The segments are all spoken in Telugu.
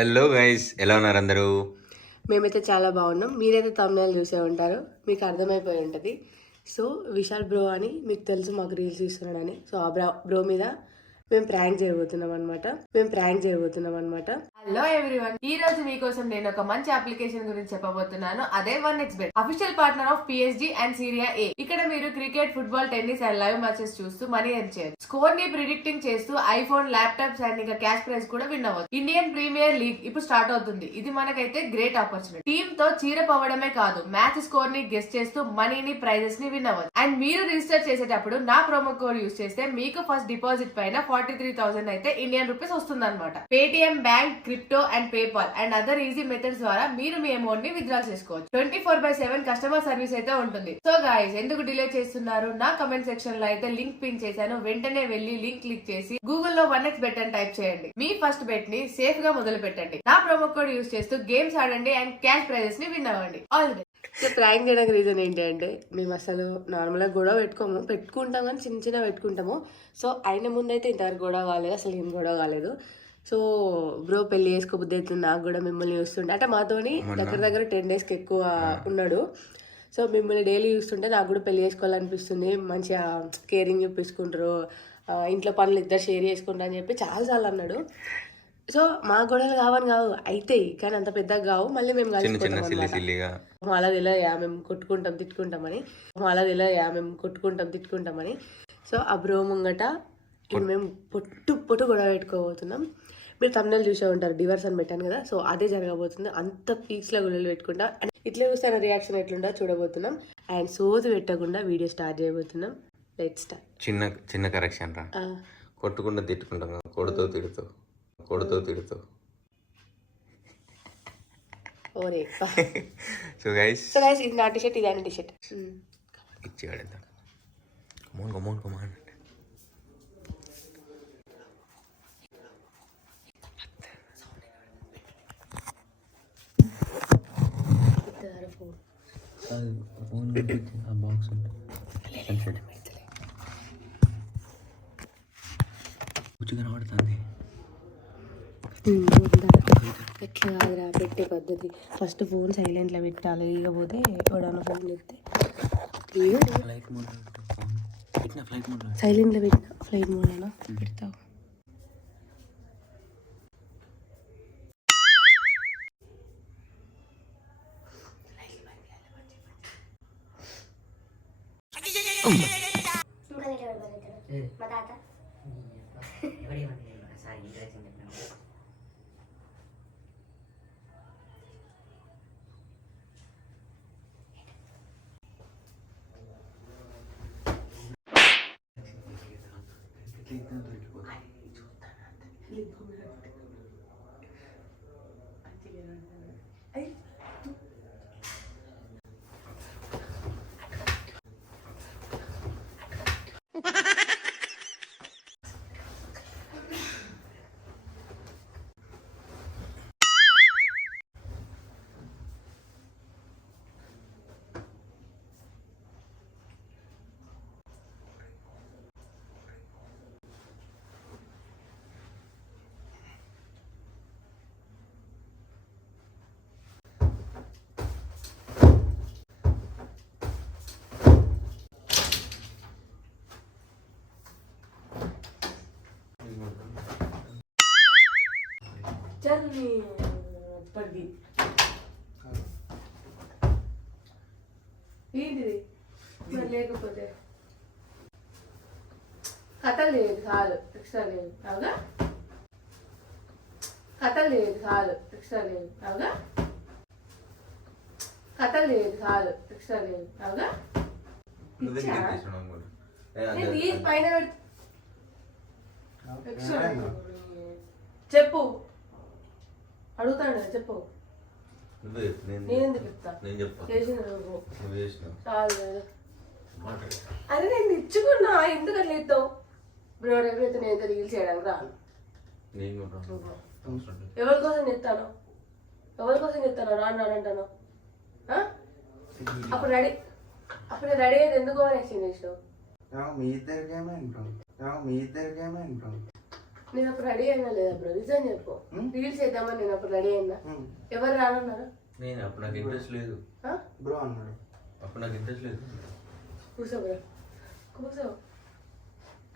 హలో గైస్, ఎలా ఉన్నారు అందరూ? మేమైతే చాలా బాగున్నాం. మీరైతే తమిళ చూసే ఉంటారు, మీకు అర్థమైపోయి ఉంటుంది. సో విశాల్ బ్రో అని మీకు తెలుసు, మాకు రీల్స్ ఇస్తున్నాడని. సో ఆ బ్రో మీద మేము ప్రాంక్ చేయబోతున్నాం అనమాట. హలో ఎవ్రీవన్, ఈ రోజు మీకోసం నేను ఒక మంచి అప్లికేషన్ గురించి చెప్పబోతున్నాను. అదే 1xBet, official partner of PSG and Serie A. ఇక్కడ మీరు cricket, football, tennis and live matches చూస్తూ మనీ ఎర్న్ చేయొచ్చు. స్కోర్ ని ప్రిడిక్టింగ్ చేస్తూ ఐఫోన్, ల్యాప్టాప్స్ అండ్ ఇంకా క్యాష్ ప్రైజ్ కూడా విన్ అవ్వచ్చు. ఇండియన్ ప్రీమియర్ లీగ్ ఇప్పుడు స్టార్ట్ అవుతుంది. ఇది మనకైతే గ్రేట్ ఆపర్చునిటీ. టీమ్ తో చీరపవ్వడమే కాదు, మ్యాచ్ స్కోర్ ని గెస్ చేస్తూ మనీని, ప్రైజెస్ ని విన్ అవ్వచ్చు. అండ్ మీరు రిజిస్టర్ చేసేటప్పుడు నా ప్రోమో కోడ్ యూస్ చేస్తే మీకు ఫస్ట్ డిపాజిట్ పైన 43,000 అయితే ఇండియన్ రూపీస్ వస్తుంది అనమాట. Paytm, bank, crypto and PayPal and other easy methods ద్వారా మీరు మీ అమౌంట్ ని విత్డ్రా చేసుకోవచ్చు. 24/7 కస్టమర్ సర్వీస్ అయితే ఉంటుంది. సో గాయ్స్, ఎందుకు డిలే చేస్తున్నారు? నా కమెంట్ సెక్షన్ లో అయితే లింక్ పిన్ చేశాను. వెంటనే వెళ్లి లింక్ క్లిక్ చేసి గూగుల్లో 1xBet అని టైప్ చేయండి. మీ ఫస్ట్ బెట్ ని సేఫ్ గా మొదలు పెట్టండి. నా ప్రోమో కోడ్ యూస్ చేస్తూ గేమ్స్ ఆడండి అండ్ క్యాష్ ప్రైజెస్ ని విన్ అవ్వండి. ఆల్ ది ప్రాంక్ చేయడానికి రీజన్ ఏంటి అంటే, మేము అసలు నార్మల్గా గొడవ పెట్టుకుంటాం కానీ చిన్న పెట్టుకుంటాము. సో ఆయన ముందైతే ఇంతవరకు గొడవ కాలేదు, అసలు ఏం గొడవ కాలేదు. సో బ్రో పెళ్లి చేసుకోబుద్ధి అవుతుంది నాకు కూడా మిమ్మల్ని చూస్తుంటే. అంటే మాతోని దగ్గర 10 daysకి ఎక్కువ ఉన్నాడు. సో మిమ్మల్ని డైలీ చూస్తుంటే నాకు కూడా పెళ్లి చేసుకోవాలనిపిస్తుంది. మంచిగా కేరింగ్ చూపించుకుంటారు, ఇంట్లో పనులు ఇద్దరు షేర్ చేసుకుంటారు అని చెప్పి చాలాసార్లు అన్నాడు. సో మా గొడవలు కావు అయితాయి, కానీ అంత పెద్దగా కావు. మళ్ళీ మేము కలిసిపోతాం. అలా తెలియదా మేము కొట్టుకుంటామని. సో ఆ బ్రో ముంగట మేము పొట్టు గొడవ పెట్టుకోబోతున్నాం. మీరు తమిళ చూసే ఉంటారు, డివర్స్ అని పెట్టాను కదా. సో అదే జరగబోతుంది. అంత పీక్స్లో గొడవలు పెట్టుకుంటా అండ్ ఇట్లా చూస్తే రియాక్షన్ ఎట్లుంటో చూడబోతున్నాం. అండ్ సోది పెట్టకుండా వీడియో స్టార్ట్ చేయబోతున్నాం. Let's start. చిన్న కరెక్షన్ రా. కొట్టుకుంటూ తిట్టుకుంటాం, కొడుతూ తిడుతూ. ఓరే సో గైస్, ఇది నా టీషర్ట్, ఇది ఆయన టీషర్ట్. ఇచ్చేవాడు. కమాన్. కనబడుతుంది. ఎట్లా కాదురా పెట్టే పద్ధతి, ఫస్ట్ ఫోన్ సైలెంట్లో పెట్టాలి. ఇకపోతే ఎవడన్నా ఫోన్ చెప్తే సైలెంట్లో పెట్టిన, ఫ్లైట్ మోడ్లోనా పెడతావు. చల్లి ఇప్పటికి ఏంటిది మరి లేకపోతే కథలు లేదు చాలు, ఎక్స్ట్రా లేదు అవుగా. కథలు లేదు చాలు, ఎక్స్ట్రా లేదు అవుగా. కథలు లేదు చాలు, ఎక్స్ట్రా లేదు అవుగా. పైన చెప్పు, అడుగుతాడు కదా, చెప్పు. నేను ఎందుకు చెప్తా? చేసిన చాలు. అదే నేను ఇచ్చుకున్నా, ఎందుకు అట్లా ఇస్తావు? బ్రో రేపు నేను రీల్స్ చేయడానికి రాను. ఎవరి కోసం చెప్తాను రానంటాను. అప్పుడు రెడీ అయితే ఎందుకు ఓవర్ యాక్షన్ చేసినావు? నేను అప్పుడు రెడీ అయినా లేదా బ్రో నిజం చెప్పు రీల్స్ చేద్దామని నేను అప్పుడు రెడీ అయినా ఎవరు రానన్నారు నేను అప్పుడు నాకు ఇంట్రెస్ట్ లేదు బ్రో అన్నాడు అప్పుడు నాకు ఇంట్రెస్ట్ లేదు కూర్చో బ్రో కూర్చో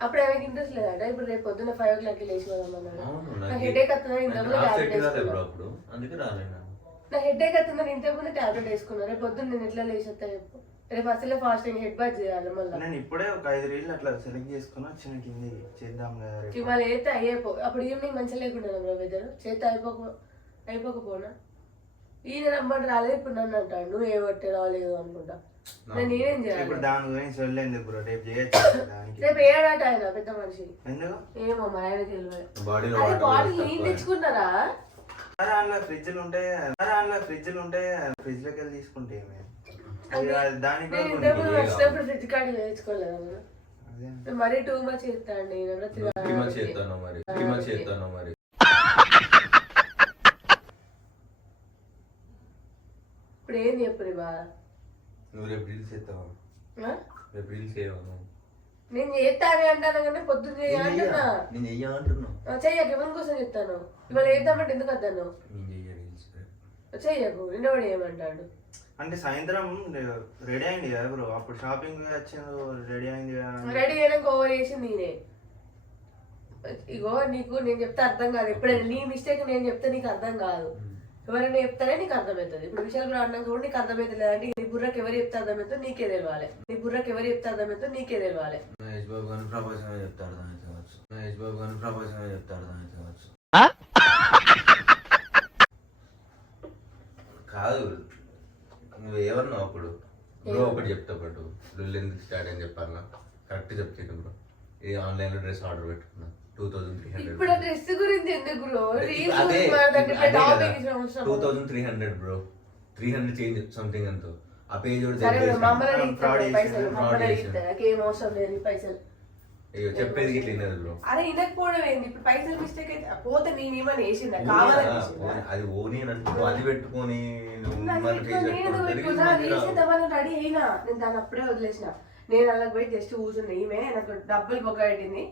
అప్పుడు ఆయనకి ఇంట్రెస్ట్ లేదట ఇప్పుడు రేపు పొద్దున్న 5 o'clock లేచి పోదామన్నాడు నాకు హెడేక్ వస్తుందని ఇంతకుముందు టాబ్లెట్ వేసుకున్నా అప్పుడు అందుకే రాలేను నాకు హెడేక్ వస్తుందని ఇంతకుముందు టాబ్లెట్ వేసుకున్నా రేపు పొద్దున్న నేను ఎట్లా లేచి వస్తా చెప్పు రేపు అసలే ఫాస్టింగ్ హెడ్ బాత్ చేయాలి మళ్ళీ నేను ఇప్పుడే ఒక 5 రీల్ అట్లా సెలెక్ట్ చేసుకున్నా చిన్న కింది చేద్దాం కదా రేపు ఇవాళ అయితే అయిపో అప్పుడు ఈవినింగ్ మంచిగా లేకుండా బ్రో వెదర్ చేతి అయిపోకపోనా ఈయన రమ్మంటే రాలేదు ఇప్పుడు నన్ను అంటాడు నువ్వు ఏ పట్టే రాలేదు అనుకుంటా నేనేం చేయాలి ఇప్పుడు దాని గురించి వెళ్ళలేదు బ్రో రేపు చేయొచ్చు దానికి రేపు ఏడాట ఆయన పెద్ద మనిషి ఎందుకు ఏమో మా ఆయన తెలియదు బాడీలో అదే బాడీ నేను తెచ్చుకున్నారా అందులో ఫ్రిడ్జ్లు ఉంటే ఫ్రిడ్జ్ లోకి వెళ్ళి తీసుకుంటే ఏమి దానికి నేను ఇంతకుముందు వచ్చినప్పుడు ఫ్రిడ్జ్ కార్డు తెచ్చుకోలేదు మరీ టూ మచ్ చేస్తాండి చేస్తాను మరి చేస్తాను మరి ఇప్పుడు ఏం చెప్పు బాగా నువ్వు రేపు రీల్స్ చేస్తావా రేపు రీల్స్ చేయవా నేను చేస్తానే అంటాను కానీ పొద్దున్న చేయాలంటున్నా నేను చెయ్యాలంటున్నా చెయ్యకు ఎవరి కోసం చెప్తాను ఇవాళ వేద్దామంటే ఎందుకు వద్దాను నేను చెయ్య రీల్స్ చెయ్యకు నిన్నవాడు ఏమంటాడు అంటే సాయంత్రం రెడీ అయింది కదా బ్రో అప్పుడు షాపింగ్ వచ్చాను రెడీ అయింది రెడీ అయినాక ఓవర్ చేసింది నేనే ఇగో నీకు నేను చెప్తే అర్థం కాదు ఎప్పుడైనా నీ మిస్టేక్ నేను చెప్తే నీకు అర్థం కాదు ఎవరైనా చెప్తానే నీకు అర్థమవుతుంది ఇప్పుడు విషయాలు కూడా అన్నాక కూడా నీకు అర్థమవుతుంది అంటే నీ బుర్రకు ఎవరు చెప్తే అర్థమవుతుందో నీకే తెలియాలి నీ బుర్రకు ఎవరు చెప్తే అర్థమవుతుందో నీకే తెలియాలి మహేష్ బాబు గారిని ప్రపంచమే చెప్తారు దాని కావచ్చు మహేష్ బాబు గారిని ప్రపంచమే చెప్తారు దాని కావచ్చు కాదు నువ్వు ఏమన్నావు అప్పుడు బ్రో ఒకటి చెప్తా పట్టు లుల్ ఎందుకు స్టార్ట్ అని చెప్పాను కరెక్ట్ చెప్తాను బ్రో ఇది ఆన్లైన్లో డ్రెస్ ఆర్డర్ పెట్టుకున్నా 2300 ఇప్పుడు ఆ డ్రెస్ గురించి ఎందుకు బ్రో అదే 2300 2300 బ్రో 300 చేంజ్ సంథింగ్ అంతో ఆ పేజ్ పైసలు చెప్పేది ఇట్లా వినదు బ్రో అరే ఇనకపోవడం ఏంది ఇప్పుడు పైసలు మిస్టేక్ అయితే పోతే నేనేమని వేసిందా కావాలని అది ఓని అని అంటున్నావు అది పెట్టుకొని రెడీ అయినా నేను దాన్ని అప్పుడే వదిలేసిన నేను అలా పోయి జస్ట్ కూర్చున్నా ఈమె నాకు డబ్బులు బొగ్గబెట్టింది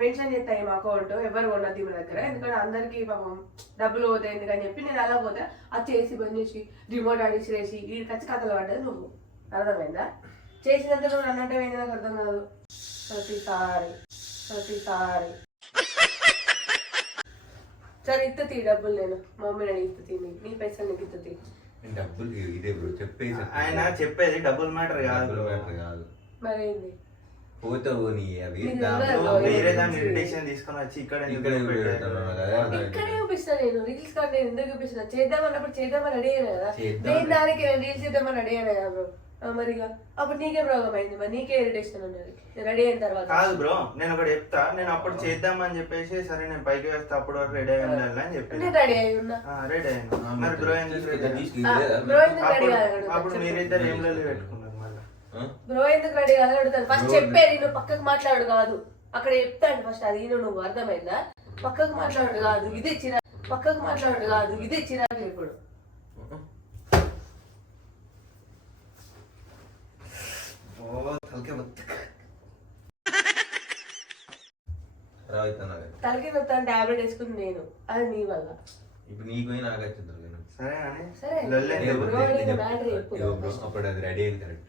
మెన్షన్ చేస్తా ఏం అకౌంట్ ఎవరు ఉన్నది ఈమె దగ్గర ఎందుకంటే అందరికి పాపం డబ్బులు పోతాయి ఎందుకని చెప్పి నేను అలా పోతే అది చేసి బంద్ చేసి రిమోట్ అడిచి చేసి వీడికి వచ్చి కథలు పడ్డది నువ్వు అర్థమైందా చేసినంత నువ్వు అన్నట్టు ఏంది నాకు అర్థం కాదు ప్రతిసారి సరే ఇత్త డబ్బులు నేను మా మమ్మీ నేను ఇత్త నీ పైసలు నీకు ఇత్త డబ్బులు ఇదే బ్రో చెప్పేసి ఆయన చెప్పేది డబుల్ మ్యాటర్ కాదు మరేంది పోతావు నీ అవి వేరే దాన్ని ఇరిటేషన్ తీసుకొని వచ్చి ఇక్కడే చూపిస్తా నేను రీల్స్ కార్డు నేను ఎందుకు చూపిస్తున్నా చేద్దామన్నప్పుడు చేద్దామని రెడీ అయినా కదా నేను దానికి నేను రీల్స్ చేద్దామని రెడీ అయినా కదా బ్రో మరిగా అప్పుడు నీకే ప్రాబ్లం అయింది మరి నీకే ఇరిటేషన్ ఉన్నది నేను రెడీ అయిన తర్వాత కాదు బ్రో నేను ఒకటి చెప్తా నేను అప్పుడు చేద్దామని చెప్పేసి సరే నేను పైకి వేస్తా అప్పుడు రెడీ అయి ఉండాలి అని చెప్పి నేను రెడీ అయి ఉన్నా రెడీ అయినా మరి బ్రో ఎందుకు అప్పుడు మీరిద్దరు ఏం లేదు పెట్టుకున్నారు మళ్ళీ బ్రో ఎందుకు రెడీ కాదు అడుగుతాను ఫస్ట్ చెప్పేది నువ్వు పక్కకు మాట్లాడు కాదు అక్కడ చెప్తాను ఫస్ట్ అది నువ్వు అర్థమైందా పక్కకు మాట్లాడు కాదు ఇదే చిరాకు ఇప్పుడు తలకి నొత్తాను టాబ్లెట్ వేసుకుంది నేను అది నీ వల్ల ఇప్పుడు నీకు నాకు అప్పుడు అది రెడీ అయింది కరెక్ట్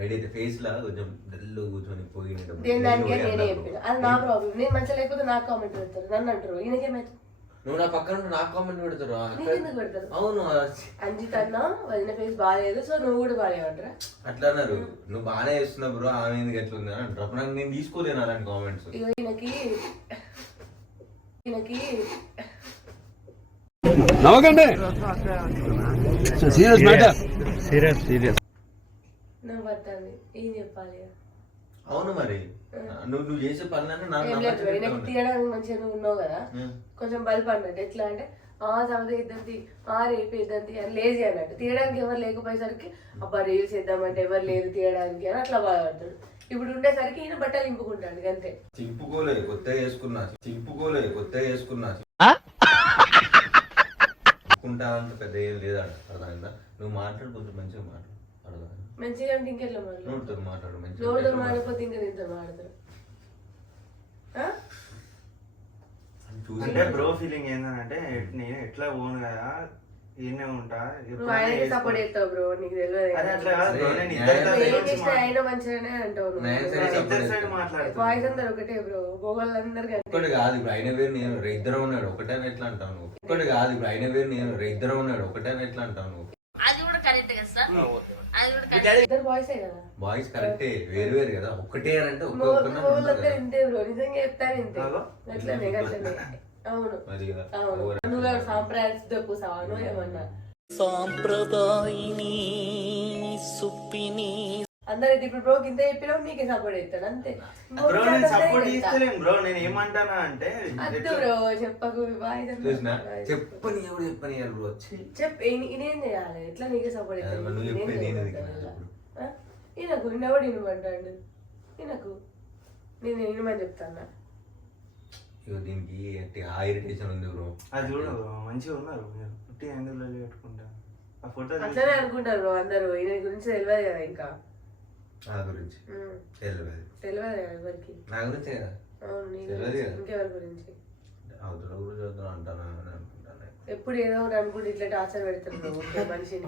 రెడీ అయితే ఫేస్ లా కొంచెం డల్ కూర్చొని పోయి నేనే చెప్పిన అది నా ప్రాబ్లం నేను మంచిగా లేకపోతే నాకు కామెంట్ పెడతారు నన్ను అంటారు ఈయనకేమైతే నువ్వు నా పక్కన నాకు కామెంట్ పెడతారు అవును అంజిత్ అన్న వదిన ఫేస్ బాగాలేదు సో నువ్వు కూడా బాగాలేవంటారా అట్లా అన్నారు నువ్వు బాగానే చేస్తున్నావు బ్రో ఆమె ఎందుకు ఎట్లా ఉంది అని అంటారు అప్పుడు నాకు నేను తీసుకోలేను అలాంటి కామెంట్స్ ఈయనకి నవ్వకండి సీరియస్ మ్యాటర్ సీరియస్ నువ్వు పడుతుంది ఏం చెప్పాలి అవును మరి నువ్వు చేసే పనులన్నీ నాకు తీయడానికి మంచిగా నువ్వు ఉన్నావు కదా కొంచెం బల్బ్ అన్నట్టు ఎట్లా అంటే చదివితే ఇద్దంతి రేపు ఇద్దంతి అని లేజీ అన్నట్టు తీయడానికి ఎవరు లేకపోయేసరికి అబ్బా రీల్స్ ఇద్దామంటే ఎవరు లేదు తీయడానికి అని అట్లా బాధపడతాడు ఇప్పుడు ఉండేసరికి ఈయన బట్టలు ఇంపుకుంటాడు అంతే చింపుకోలే కొత్తగా వేసుకున్నా కుంటా పెద్ద ఏం లేదా అర్థమైందా నువ్వు మాట్లాడు కొంచెం మంచిగా మాట్లాడు అర్థమైందా మంచిగా అంటే ఇంకెట్లా మాట్లాడు మంచిగా మాట్లాడిపోతే ఇంకా దీంతో మాట్లాడతారు అంటే బ్రో ఫీలింగ్ ఏంటంటే నేను ఎట్లా పోను కదా ఈయనే ఉంటా నువ్వు ఆయనకి సపోర్ట్ చేస్తావు బ్రో, నీకు తెలియదు. అరే అట్లా కాదు bro, నేను ఏం చేసినా ఆయన మంచిగానే అంటావు ఇద్దరు సైడ్ బాయ్స్ మాట్లాడుతున్నా. అందరు ఒకటే బ్రో, మొగోళ్ళందరికీ ఒక్కటి కాదు ఇప్పుడు ఆయన వేరు నేను ఇద్దరు ఉన్నాడు ఒకటే అని ఎట్లా అంటావు నువ్వు? ఒక్కటి కాదు ఇప్పుడు ఆయన వేరు నేను ఇద్దరు ఉన్నాడు ఒకటే అని ఎట్లా అంటావు నువ్వు? ఇద్దరు బాయ్సే కదా. బాయ్స్ కరెక్టే, వేరు వేరు కదా. ఒక్కటే అని అంటే మొగోళ్ళందరూ ఇంతే బ్రో, నిజంగా చెప్తాను ఇంతే. అట్లనే అట్లనే అవును మరి కదా. అవును. నువ్వు సాంప్రదాయ పూసావాను ఏమన్నా సాంప్రదాయిని సుప్పిని అందరు ఇప్పుడు బ్రో కింద చెప్పినా నీకే సపోర్ట్ చేస్తాడు అంతే. బ్రో నేను సపోర్ట్ చేస్తలేను బ్రో, నేను ఏమంటానా అంటే అద్దు బ్రో చెప్పకు చూసినా చెప్పని ఎవరు చెప్పని బ్రో నేనేం చేయాలి, ఎట్లా నీకే సపోర్ట్ నువ్వు చెప్పే నేను ఈయనకు నిన్నవాడు ఇనుమంటాడు, ఈయనకు నేను ఇనుమని చెప్తాను. ఇగో దీనికి ఆ ఇరిటేషన్ ఉంది బ్రో. అది చూడు మంచిగా ఉన్నారు మీరు పుట్టి ఎందులో పెట్టుకుంటా ఆ ఫోటో అట్లనే అనుకుంటారు బ్రో అందరూ, ఈయన గురించి తెలియదు కదా ఇంకా. నా గురించి తెలియదు తెలియదు కదా ఎవరికి. నా గురించి కదా. అవును నీ తెలియదు గురించి, కదా. ఇంకెవరి గురించి. అవతల గురించి వద్దాం అంటాను అని అనుకుంటాను. ఎప్పుడు ఏదో ఒకటి అనుకుంటే ఇట్లా టార్చర్ పెడతాడు బ్రో మనిషిని.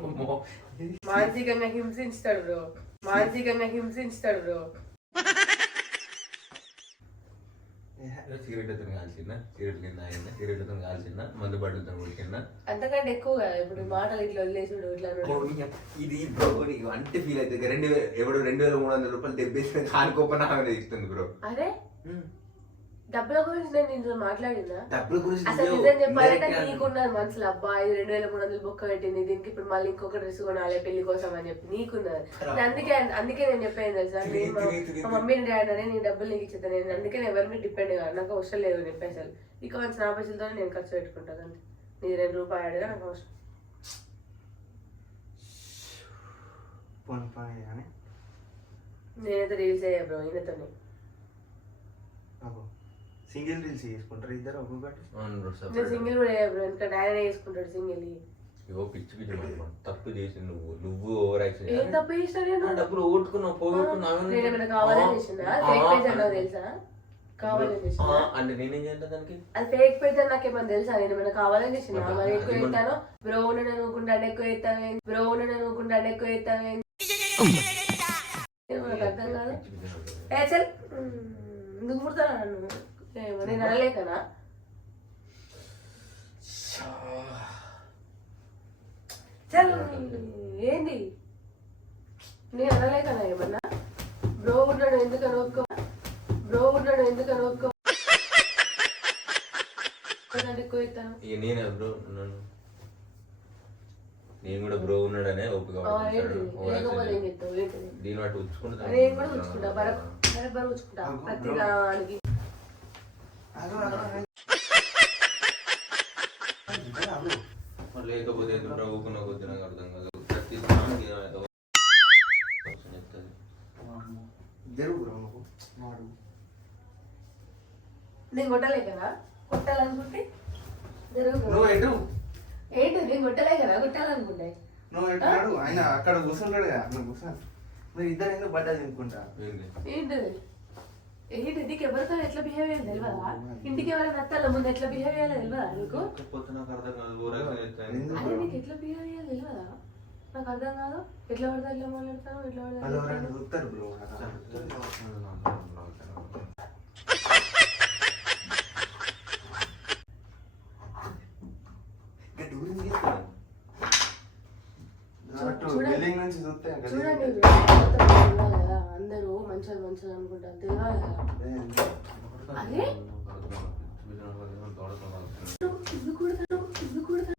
మానసికంగా హింసించుతాడు బ్రో, మానసికంగా హింసించుతాడు బ్రో. సిగరెట్ అతను కాల్చిన, సిగరెట్ కింద ఆయన సిగరెట్ అతను కాల్చిన, మందు పడుతాను కింద. అంతకంటే ఎక్కువ కదా ఇప్పుడు మాటలు ఇట్లా వదిలేసుడు ఇట్లా ఇది బ్రో నీకు అంటే ఫీల్ అవుతుంది. 2300 రూపాయలు దెబ్బేసిన కానుకోపన ఇస్తుంది బ్రో. అరే డబ్బుల గురించి నేను ఇంట్లో మాట్లాడినా డబ్బుల గురించి అసలు నిజం చెప్పాలంటే నీకున్నది మనసులో, అబ్బా ఇది 2300 బొక్క పెట్టింది, దీనికి ఇప్పుడు మళ్ళీ ఇంకొక డ్రెస్ కొనాలి పెళ్లి కోసం అని చెప్పి నీకున్నది. అందుకే నేను చెప్పాను తెలుసా, మా మమ్మీని డాడీ అనే నేను డబ్బులు నీకు ఇచ్చేది, నేను అందుకే నేను ఎవరి మీద డిపెండ్ కాదు, నాకు అవసరం లేదు నీ పైసలు. ఇక మంచి నా పైసలతో నేను ఖర్చు పెట్టుకుంటాను అంతే. నీ 2 రూపాయలు అడిగా నాకు అవసరం. కానీ నేనైతే రీల్స్ అయ్యా బ్రో ఈయనతోనే. సింగిల్ రీల్స్ చేసుకుంటారు ఇద్దరు ఒక్కొక్కటి. నేను సింగిల్ కూడా అయ్యా బ్రో, ఎందుకంటే ఆయన వేసుకుంటాడు సింగిల్. ఇవో పిచ్చి పిచ్చి తప్పు చేసి నువ్వు ఓవర్ యాక్షన్. ఏం తప్పు చేసినా నేను? డబ్బులు ఓట్టుకున్నావు పోగొట్టుకున్నావు నేను ఏమైనా కావాలని చేసినా? ఫేక్ పేజ్ అన్నావు తెలుసా, కావాలని చేసినా అంటే నేనేం చేస్తా దానికి? అది ఫేక్ పేజ్ అని నాకేమన్నా తెలుసా? నేను ఏమైనా కావాలని చేసినా? మరి ఎక్కువ ఎత్తాను బ్రో, నేను అనుకుంటా ఎక్కువ ఎత్తాను, బ్రో నేను అనుకుంటా ఎక్కువ ఎత్తాను, నాకు అర్థం కాదు. ఏ చల్ ఎందుకు పుడతానా నన్ను? నేను అనలేకనా? చల్ ఏంది నేను అనలేకనా ఏమన్నా? బ్రో ఉన్నాడు ఎందుకని ఒక్క బ్రో ఉన్నాడు ఎందుకని ఒక్క ఎక్కువ ఎత్తాను. ఇక నేనే బ్రో ఉన్నాను, నేను కూడా బ్రో ఉన్నాడనే ఓపిక దీని వాటి ఉంచుకుంటా. నేను కూడా ఉంచుకుంటా, బరబర్ ఉంచుకుంటా ప్రతి దానికి. లేకపోతే ఎందుకు ఊకున్న కొద్ది నాకు అర్థం కాదు. ప్రతి నేను కొట్టలే కదా, కొట్టాలనుకుంటే నువ్వు ఎటు ఏంటి నేను కొట్టలే కదా, కొట్టాలనుకుంటే నువ్వు ఎటు నాడు ఆయన అక్కడ కూర్చుంటాడు కదా, అక్కడ కూర్చొని మీరు ఇద్దరు ఎందుకు బట్ట తినుకుంటా. ఏంటిది ఏంటి నీకు ఎవరితో ఎట్లా బిహేవ్ చేయాలి తెలియదా? ఇంటికి ఎవరైనా అత్తాల ముందు ఎట్లా బిహేవ్ చేయాలో తెలియదా నీకు? అదే నీకు ఎట్లా బిహేవ్ చేయాలి తెలియదా? నాకు అర్థం కాదు. ఎట్లా పడతా ఎట్లా మాట్లాడతాను, ఎట్లా పడతా చూస్తారు బ్రో. బిల్డింగ్ నుంచి చూస్తే చూడండి కదా, అందరూ మంచిగా మంచిగా అనుకుంటారు తెలియాలి కదా. అదే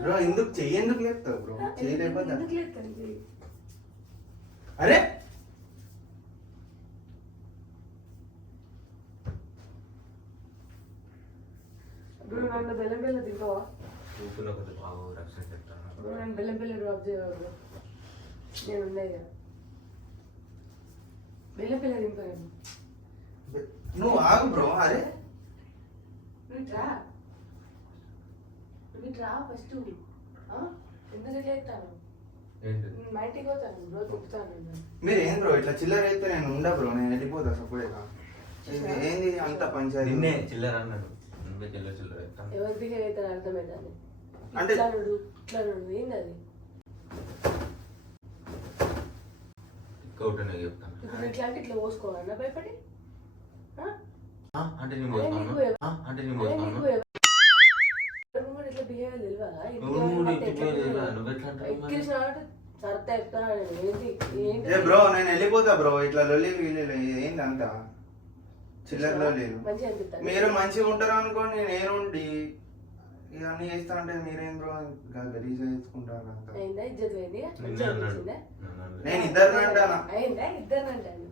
బ్రో ఎందుకు చెయ్యి ఎందుకు లేపుతావు బ్రో? చేయలేకపోతే ఎందుకు లేస్తాను చెయ్యి? అరే ఇప్పుడు నన్ను బెల్లం బెల్ల దింపవా? ఊకున్న కొద్ది బాగా రక్షణ చెప్తాను. నన్ను బెల్లం బెల్ల డ్రాప్ చేయవా? నేను ఉన్నాయి కదా బెల్లం బెల్ల దింపాను. నువ్వు ఆగు బ్రో. అరే నువ్వు రా ఫస్ట్. ఎందుకు ఎట్లా ఎత్తాను? మా ఇంటికి పోతాను బ్రో, తిప్పుతాను. మీరు ఏం బ్రో ఇట్లా చిల్లర అయితే నేను ఉండా బ్రో, నేను వెళ్ళిపోతా సపోర్ట్. ఏంది అంత పంచాయతీ? నిన్నే చిల్లర అన్నాడు. ఇంకా చిల్లర ఎత్తాను. ఎవరి బిహేవ్ అయితే అర్థమవుతుంది. అంటే- ఇట్లా నుడు ఏంది అది? ఇంకొకటి నేను చెప్తాను. ఇప్పుడు ఇట్లాంటి ఇట్లా పోసుకోవాలన్నా భయపడి? అంటే నేను పోతాను. అంటే నేను పోతాను. ఇట్లా బిహేవ్ తెలియదా? నువ్వు ఎట్లా అంటావు? ఎక్కిరిసిన సరతా చెప్తాను. ఏంటి ఏంటి ఏ బ్రో నేను వెళ్ళిపోతా బ్రో, ఇట్లా లొల్లి ఏంది అంతా చిల్లరలో లేదు. మంచిగా అనిపిస్తుంది. మీరు మంచిగా ఉంటారు అనుకోండి, నేనుండి ఇవన్నీ చేస్తా అంటే మీరేం బ్రో గలీజ్ చేసుకుంటారు అంతా. అయిందా? ఇజ్జత్ పోయింది? నిన్నే మంచిగా అన్నాడు. అనిపించిందా? నేను ఇద్దరిని అంటానా? అయిందా? ఇద్దరిని అంటాను.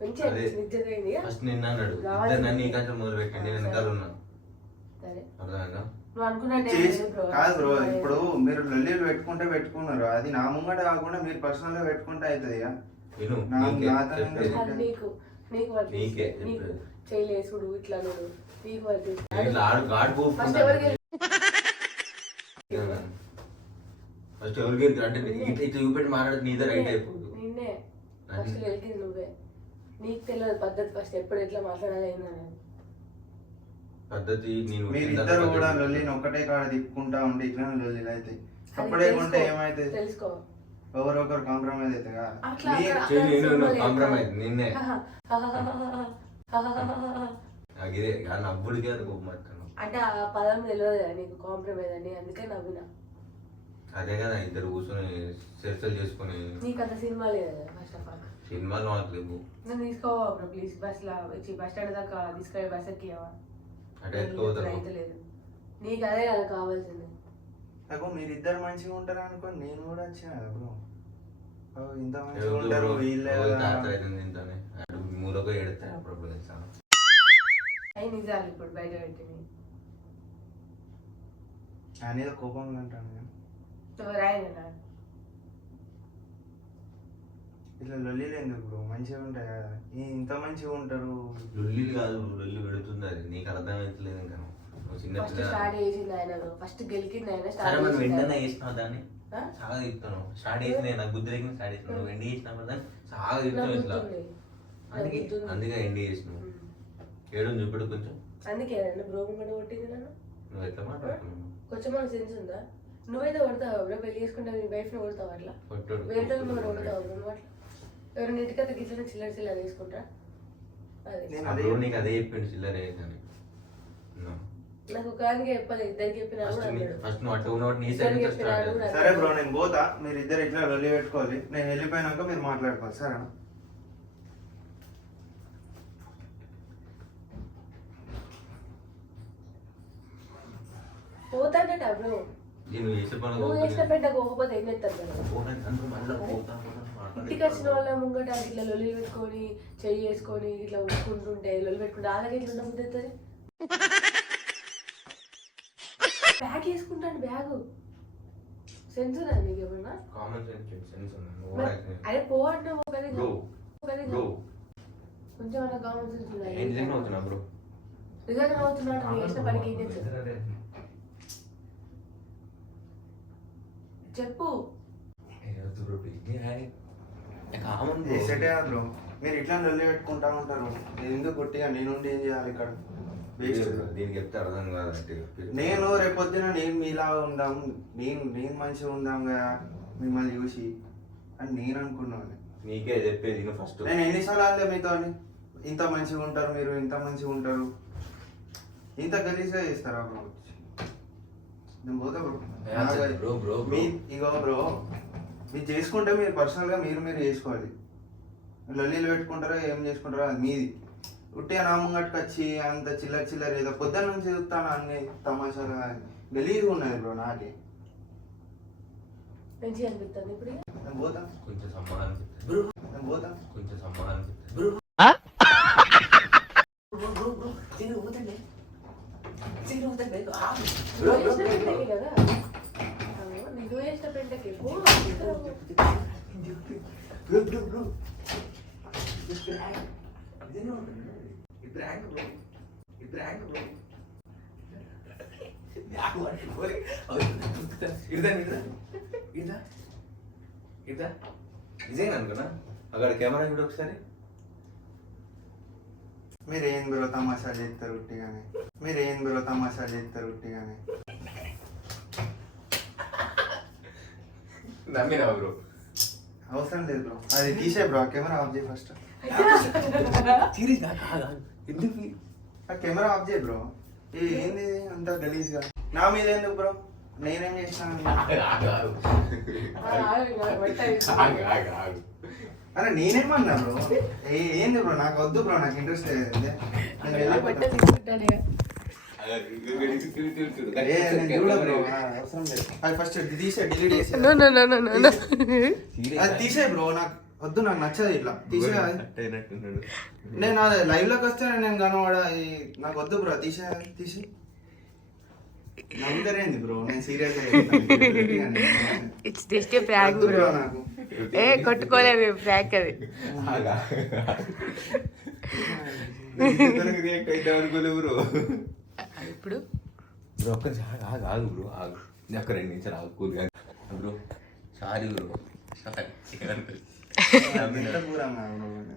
మంచిగా అదే. అనిపించింది. ఇజ్జత్ పోయింది. ఫస్ట్ నిన్న అన్నాడు. రావాలి. ఇద్దరు నన్ను ఈ కంచె మొదలు పెట్టండి, నేను వెనకాల ఉన్నా. సరే అర్థమైందా? నువ్వు అనుకున్నట్టే కాదు బ్రో, ఇప్పుడు మీరు లొల్లీలు పెట్టుకున్నారు, అది నా ముంగట కాకుండా మీరు పర్సనల్ గా పెట్టుకుంటే అవుతుంది ఇక. విను, నా- నీకే నాతో చెప్పేది. అది నీకు నీకు వర్క్ నీకే నీకు చెప్పేది. చేయలేసుడు ఇట్లా నువ్వు నీకు వర్క్ ఇట్లా గాడు ఫస్ట్ ఎవరికి ఫస్ట్ ఎవరికి అంటే ఇట్లా చూపెట్టి మాట్లాడితే నీ దగ్గర రైట్ అయిపోదు. నిన్నే ఫస్ట్ గెలికింది నువ్వే. నీకు తెలియదు పద్ధతి ఫస్ట్ ఎప్పుడు ఎట్లా మాట్లాడాలి ఏందని. పద్ధతి నేను మీరిద్దరు కూడా లొల్లిని ఒక్కటే కాడ తిప్పుకుంటా ఉంటే ఇట్లా లొల్లిలు అయితే అప్పుడే ఉంటే ఏమైతే తెలుసుకో. ఎవరొకరు కాంప్రమైజ్ అయితే కదా. అట్లా మీ- అక్కడ సినిమాలో కాంప్రమైజ్ నిన్నే చెప్తాను. ఇదే నవ్వుడికి అది గొప్ప అంటే ఆ పదం తెలియదు కదా నీకు కాంప్రమైజ్ అని, అందుకే నవ్వినా. అదే కదా ఇద్దరు కూర్చొని చర్చలు చేసుకుని నీకు అంత సినిమా లేదు కదా ఫస్ట్ ఆఫ్ ఆల్. సినిమాలు మాకు లేవు. నన్ను తీసుకోవా ప్లీజ్, బస్లో వచ్చి బస్ స్టాండ్ దాకా తీసుకొని బస్ ఎక్కియావా? అంటే ఎత్తుకోవద్దు. అయితే లేదు, నీకు అదే కదా కావాల్సింది. అగో మీరిద్దరు మంచిగా ఉంటారు అనుకోని నేను కూడా వచ్చిన బ్రో. ఇంత మంచిగా ఉంటారు వీళ్ళే కదా. మూలకో ఎడతాయి అప్పుడప్పుడు తెలుసా. అవి నిజాలు ఇప్పుడు బయట పెట్టినవి. అనేది కోపంగా అంటాను నేను. రాయన ఇట్లా లొల్లిలు ఎందుకు బ్రో, మంచిగా ఉంటాయి కదా. ఇంత మంచిగా ఉంటారు. లొల్లి కాదు, లొల్లి పెడుతుంది అది. నీకు అర్థమవుతలేదు ఇంకా. నువ్వు చిన్న ఫస్ట్ పిల్ల. స్టార్ట్ చేసింది ఆయన, ఫస్ట్ గెలికింది ఆయన. సరే మనం స్టార్ట్ వెంటనే చేసింది చేసినావు దాన్ని. ఆ? చాలా చెప్తాను. స్టార్ట్ చేసిన నాకు బుద్ధి దగ్గర స్టార్ట్ చేసినావు. నువ్వు ఎండి చేసినావు కదా చాలా చెప్తావు ఇట్లా. అందుకే అందుకే ఎండి చేసినావు. ఏడు చూపెడు కొంచెం. అందుకే బ్రోకన్ కూడా కొట్టింది నన్ను. నువ్వు ఎట్లా మాట్లాడుతున్నావు? కొంచెం మనకు సెన్స్ ఉందా? నువ్వైతే కొడతావు బ్రో, పెళ్లి చేసుకుంటే నీ వైఫ్ ని కొడతావు అట్లా? కొట్టాడు. వేరే మనం కొడతావు బ్రో నువ్వు అట్లా? ఎవరైనా ఇంటికైతే గిట్లనే చిల్లర చిల్లర తీసుకుంటా. అదే నేను అప్పుడు నీకు అదే చెప్పిండు చిల్లర వేయని. నాకు ఒకదానికి చెప్పాలి, ఇద్దరికి చెప్పినా కూడా అన్నాడు. ఫస్ట్ నువ్వు అటు ఉన్నవాడు నీ సైడ్ నుంచి స్టార్ట్ చేయాలి. సరే బ్రో నేను పోతా, మీరు ఇద్దరు ఇట్లా లొల్లి పెట్టుకోవాలి. నేను వెళ్ళిపోయినాక మీరు మాట్లాడుకోవాలి సరేనా? పోతాడట బ్రో. నువ్వు చేసే పనులు నువ్వు చేసిన పెద్ద పోకపోతే ఏం చేస్తారు కదా? ఇంటికి వచ్చిన వాళ్ళ ముంగట ఇట్లా లొల్లి పెట్టుకొని చెయ్యి వేసుకొని ఇట్లా ఉట్టుకుంటుంటే లొల్లి పెట్టుకుంటే అలాగే ఇట్లా ఉండబుద్ధి అవుతుంది. బ్యాగ్ వేసుకుంటాను, బ్యాగ్ సెన్స్ ఉందా నీకు ఏమన్నా? కామన్ సెన్స్ ఉంది. అరే పో అంటున్నావు కానీ బ్రో బ్రో కొంచెం అన్న కామన్ సెన్స్ ఉందా? ఏం నిజంగా అవుతున్నా బ్రో. నిజంగా అవుతున్నాడు. నువ్వు చేసిన పనికి ఏం చేస్తావు చెప్పు. కామన్ సెటే బ్రో, మీరు ఇట్లా లొల్లి పెట్టుకుంటా ఉంటారు. నేను ఎందుకు కొట్టిగా నేనుండి ఏం చేయాలి ఇక్కడ? వేస్ట్. దీనికి చెప్తే అర్థం కాదంటే నేను రేపొద్దున నేను మీలాగా ఉందాం, నేను మంచిగా ఉందాం కదా మిమ్మల్ని చూసి అని నేను అనుకున్నాను. నీకే చెప్పేది నువ్వు ఫస్ట్. నేను ఎన్నిసార్లు ఆడలే మీతో ఇంత మంచిగా ఉంటారు మీరు, ఇంత మంచిగా ఉంటారు, ఇంత గలీజ్గా చేస్తారా బ్రో? నేను పోతా బ్రో. బ్రో మీ ఇగో బ్రో, మీరు చేసుకుంటే మీరు పర్సనల్గా మీరు చేసుకోవాలి. లొల్లీలు పెట్టుకుంటారో ఏం చేసుకుంటారో అది మీది. ఉట్టిగా నా ముంగట్టుకు వచ్చి అంత చిల్లర ఏదో పొద్దున్న నుంచి చూస్తాను అన్ని తమాషాలు గలీజ్గా ఉన్నది బ్రో. నాకే మంచిగా అనిపిస్తుంది ఇప్పుడు. నేను పోతా, కొంచెం సమాధానం చెప్తే నేను పోతా. కొంచెం సమాధానం చెప్తే కదా నువ్వు వేసిన పెంటకి పో. ఇదేనా అనుకున్నా అక్కడ కెమెరా చూడు ఒకసారి. మీరు ఏం బ్రో తమాషా చేస్తారు ఉట్టిగానే, మీరు ఏం బ్రో తమాషా చేస్తారు ఉట్టిగానే. నమ్మినా బ్రో? అవసరం లేదు బ్రో, అది తీసే బ్రో. కెమెరా ఆఫ్ చేయి ఫస్ట్. ఎందుకు ఆ కెమెరా ఆఫ్ చేయి బ్రో. ఏంది అంత గలీజ్గా నా మీద ఎందుకు బ్రో? నేనేం చేస్తాను? అరే నేనేమన్నా బ్రో? ఏంది బ్రో? నాకు వద్దు బ్రో, నాకు ఇంట్రెస్ట్ లేదు. బట్టలు తీసుకుంటాడు ఇక. ఫస్ట్ తీసే, డిలీట్ చేసే. No, no, no, no, no, no. అది తీసే బ్రో, నాకు వద్దు, నాకు నచ్చదు ఇట్లా తీసే. నేను లైవ్ లోకి వస్తే నేను కనబడ, నాకు వద్దు బ్రో, తీసే తీసి. నవ్వుతారేంది బ్రో? నేను serious It's just a prank, bro. నాకు ఏ కొట్టుకోలేము ప్రాంక్ అది. బ్రో ఇప్పుడు బ్రో ఒక్క ఆగు బ్రో, ఆగు ఒక 2 నిమిషాలు ఆగు కూల్గా బ్రో. సారీ బ్రో,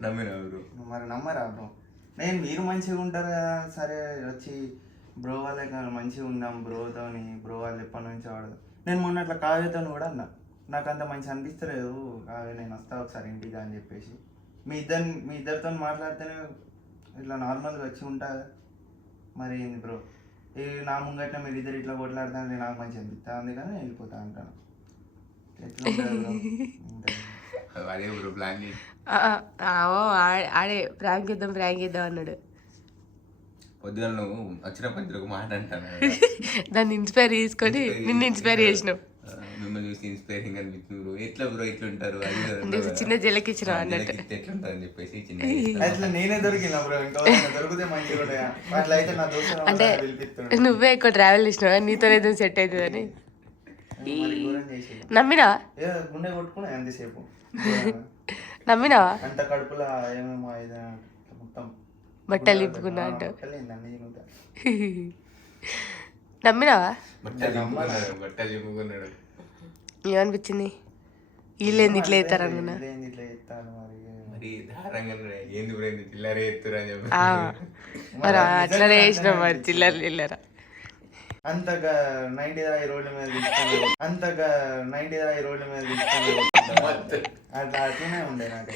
నమ్మినా బ్రో? మరి నమ్మరా బ్రో? నేను మీరు మంచిగా ఉంటారు కదా, సరే వచ్చి బ్రో వాళ్ళకి మంచిగా ఉందాం బ్రోతోని. బ్రో వాళ్ళు ఎప్పటి నుంచి వాడదు. నేను మొన్న అట్లా కావ్యతో కూడా అన్నా, నాకు అంత మంచి అనిపిస్తలేదు కావ్య, నేను వస్తా ఒకసారి ఇంటికి అని చెప్పేసి. మీ ఇద్దరితో మాట్లాడితేనే ఇట్లా నార్మల్గా వచ్చి ఉంటుంది. మరి ఏంది బ్రో, నా ముంగట్న మీరు ఇద్దరు ఇట్లా కొట్లాడుతుంటే నాకు మంచి అనిపిస్తా, అందుకని వెళ్ళిపోతా అంటాను. ఎట్లా ఉంటుంది బ్రో? అదే బ్రో ప్లాన్ ఆడే ప్రాంక్ చేద్దాం అన్నాడు. పొద్దున నువ్వు వచ్చినప్పుడు ఇద్దరు మాట అంటాను, దాన్ని ఇన్స్పైర్ చేసుకొని నిన్ను ఇన్స్పైర్ చేసినావు. మిమ్మల్ని చూసి ఇన్స్పైరింగ్ అనిపించింది బ్రో. ఎట్లా బ్రో ఇట్లా ఉంటారు, అది చిన్న జలకిచ్చిన అన్నట్టు ఎట్లుంటారు అని చెప్పేసి చిన్న అట్లా నేనే దొరికినా బ్రో, ఇంకా దొరికితే మంచిగా ఉంటాయా? అట్లా అయితే నా దోస్తు అంటే నువ్వే ఎక్కువ ట్రావెల్ చేసినావా, నీతో ఏదో సెట్ అవుతుందని నమ్మినావా? గుండె కొట్టుకున్నా ఎంతసేపు. నమ్మినావా? అంత కడుపులో ఏమేమో అయితే మొత్తం బట్టలు నింపుకున్నా అంట. అన్ని నమ్మినావా? బట్టలు చెప్పుకున్నాడు. ఏమనిపించింది? వీళ్ళేంది ఇట్లా అవుతారు అనుకున్నా. ఇట్లా చెప్తాను మరి దారంగా ఏంది బ్రో చిల్లరే ఎత్తురు అని చెప్పి మరి అట్లనే వేసినాం, మరి చిల్లర అంతగా 90 రోడ్ల మీద తీసుకొని, అంతగా 90 రోడ్ల మీద తీసుకొని అట్లా అట్లనే ఉండే నాకు.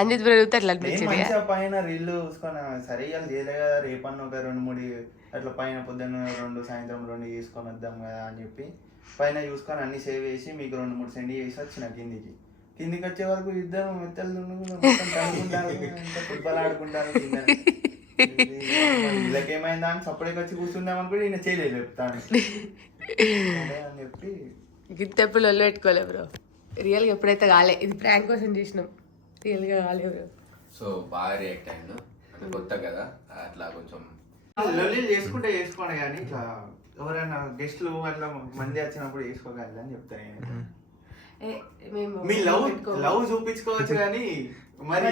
అంజిత్ బ్రో అట్లా నేను అనిపించింది. మంచిగా పైన రీళ్ళు చూసుకొని సరే ఇవాళ చేయలే కదా, రేపన్న ఒక 2-3 అట్లా పైన పొద్దున్న 2 సాయంత్రం 2 చేసుకొని వద్దాం కదా అని చెప్పి పైన చూసుకొని అన్ని సేవ్ చేసి మీకు 2-3 సెండ్ చేసి వచ్చిన కిందికి వచ్చే వరకు ఇద్దరు మెత్తలు ఫుట్బాల్ ఆడుకుంటారు. వీళ్ళకేమైందా అని సపరేట్గా వచ్చి కూర్చుందామని కూడా ఈయన చేయలేదు చెప్తాను అని చెప్పి గిత్తెప్పుడు లొల్లు పెట్టుకోలే బ్రో. రియల్గా ఎప్పుడైతే కాలే, ఇది ప్రాంక్ కోసం చేసినాం, రియల్గా కాలే బ్రో. సో బాగా రియాక్ట్ అయ్యాను, అంటే కొత్త కదా అట్లా కొంచెం లొల్లీలు చేసుకుంటే చేసుకోండి, కానీ ఇట్లా ఎవరైనా గెస్ట్లు అట్లా మంది వచ్చినప్పుడు వేసుకోగలరు అని చెప్తాను. మీ లవ్ చూపించుకోవచ్చు కానీ మరి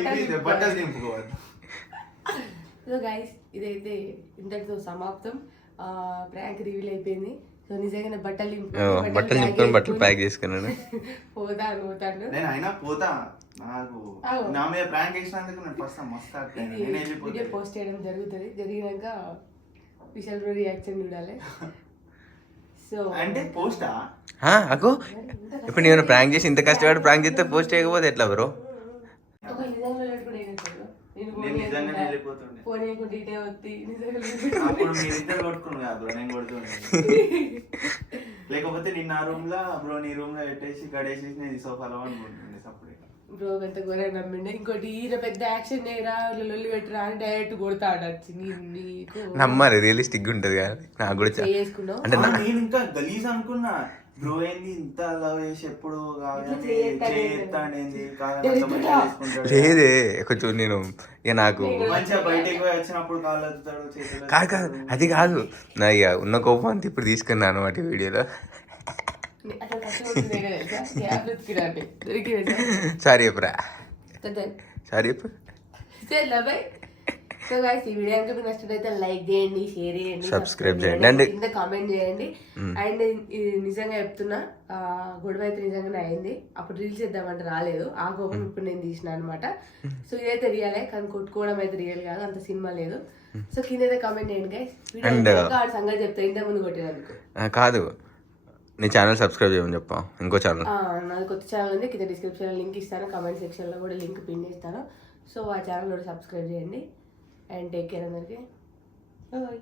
బట్టలు దింపుకోవచ్చు. సో గైస్, ఇదైతే ఇంతటితో సమాప్తం. ప్రాంక్ రివీల్ అయిపోయింది. సో నిజంగానే బట్టలు నింపుకొని బట్టలు ప్యాక్ చేసుకున్నాను. పోతాను నేను అయినా పోతా, నాకు నా మీద ప్రాంక్ చేసినందుకు నేను ఫస్ట్ మస్తు వీడియో పోస్ట్ చేయడం జరుగుతుంది. జరిగినాక విశాల్ బ్రో రియాక్షన్ చూడాలి. సో అంటే పోస్టా అకు ఇప్పుడు నేను ప్రాంక్ చేసి ఇంత కష్టపడి ప్రాంక్ చేస్తే పోస్ట్ చేయకపోతే ఎట్లా బ్రో? ఒక నిజంగా కూడా అయినట్టు నేను నిజంగానే వెళ్ళిపోతుండే. అప్పుడు మీరిద్దరు కొట్టుకుని కాదు బ్రో, నేను కొడుతుండే. లేకపోతే నిన్న ఆ రూమ్ లో బ్రో నీ రూమ్ లో పెట్టేసి గడేసేసి నేను సోఫాలో అనుకుంటుండే సపరేట్. బ్రో ఎంత ఘోరంగా నమ్మిండే. ఇంకోటి ఈయన పెద్ద యాక్షన్ చేయరా, లొల్లి పెట్టరా అని డైరెక్ట్ కొడతాడు వచ్చి. నీకు నమ్మాలి, రియలిస్టిక్ ఉంటుంది కదా. నాకు కూడా చేసుకున్నావు అంటే నేను ఇంకా గలీజ్ అనుకున్నా బ్రో, ఏంది ఇంత లవ్ చేసి ఎప్పుడు లేదే కొంచెం నేను ఇక నాకు మంచిగా బయటకు పోయి వచ్చినప్పుడు కాదు కాదు అది కాదు, నా ఇక ఉన్న కోపం అంతా ఇప్పుడు తీసుకున్నాను వాటి వీడియోలో. సారీ చెప్పురా, సారీ చెప్పు. సో గైస్ ఈ వీడియో కనుక మీకు నచ్చినట్లయితే లైక్ చేయండి, షేర్ చేయండి, సబ్స్క్రైబ్ చేయండి. కింద కామెంట్ చేయండి. అండ్ ఇది నిజంగా చెప్తున్నా, గొడవ అయితే నిజంగానే అయింది. అప్పుడు రీల్స్ చేద్దామంటే రాలేదు, ఆ కోపం ఇప్పుడు నేను తీసిన అనమాట. సో ఇదైతే రియలే, కానీ కొట్టుకోవడం అయితే రియల్ కాదు, అంత సినిమా లేదు. సో కింద అయితే కామెంట్ చేయండి గైస్. వీడియో సంగతి చెప్తా, ఇంత ముందు కొట్టినందుకు కాదు, నీ ఛానల్ సబ్స్క్రైబ్ చేయమని చెప్పా. ఇంకో ఛానల్ నాది కొత్త ఛానల్ ఉంది, కింద డిస్క్రిప్షన్లో లింక్ ఇస్తాను, కామెంట్ సెక్షన్లో కూడా లింక్ పిన్ చేస్తాను. సో ఆ ఛానల్ కూడా సబ్స్క్రైబ్ చేయండి. అండ్ టేక్ కేర్ అందరికీ. బాయ్.